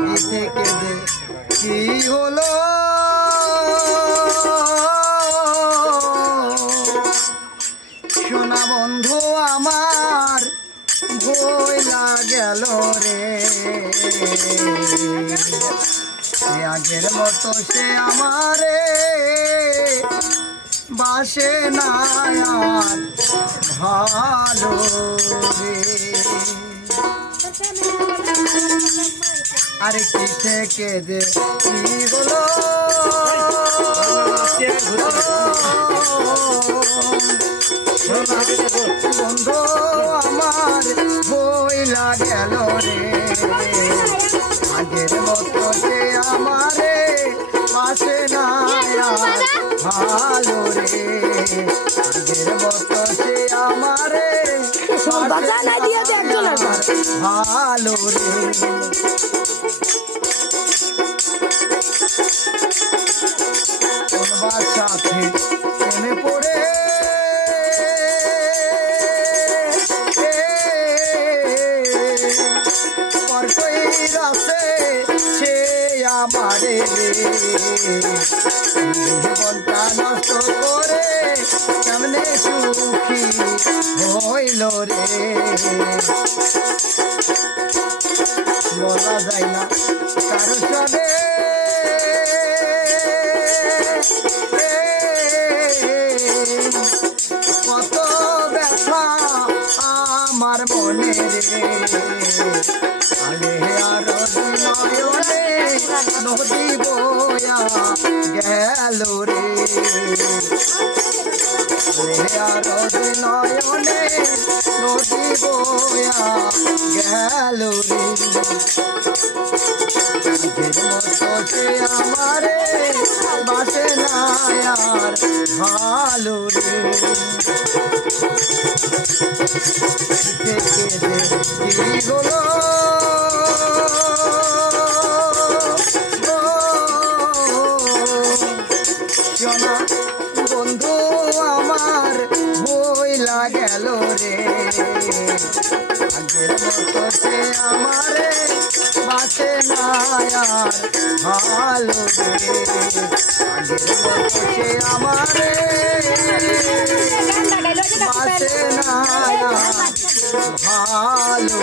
কি থেকে যে কি হলো সোনা বন্ধু আমার ভইলা গেল রে আগের মতো সে আমারে বাসে না আর ভালো রে আরে কি থেকে যে কি হলো বন্ধু আমার বইলা গেল রে আগের মতো সে আমারে পাশে না ভালো রে আগের মতো সে আমারে ভালো রে কোন বাচ্চাকে প্রেমে পড়ে সে আমারে জীবনটা নষ্ট করে কেমনে সুখী হইল রে বলা যায় না কারো সবে কত ব্যথা আমার মনে রে আরে আরো নয়নে নদী বয়া গেল রে আরো নয়নে নদী বয়া গেল রে আগের মতো সে আমারে বাসে না আর ভালো রে কি হলো সোনা বন্ধু আমার বইলা গেল রে আগের মতো সে আমারে বাসে না আর ভালো রে আগের মতো সে আমারে বাসে না আর ভালো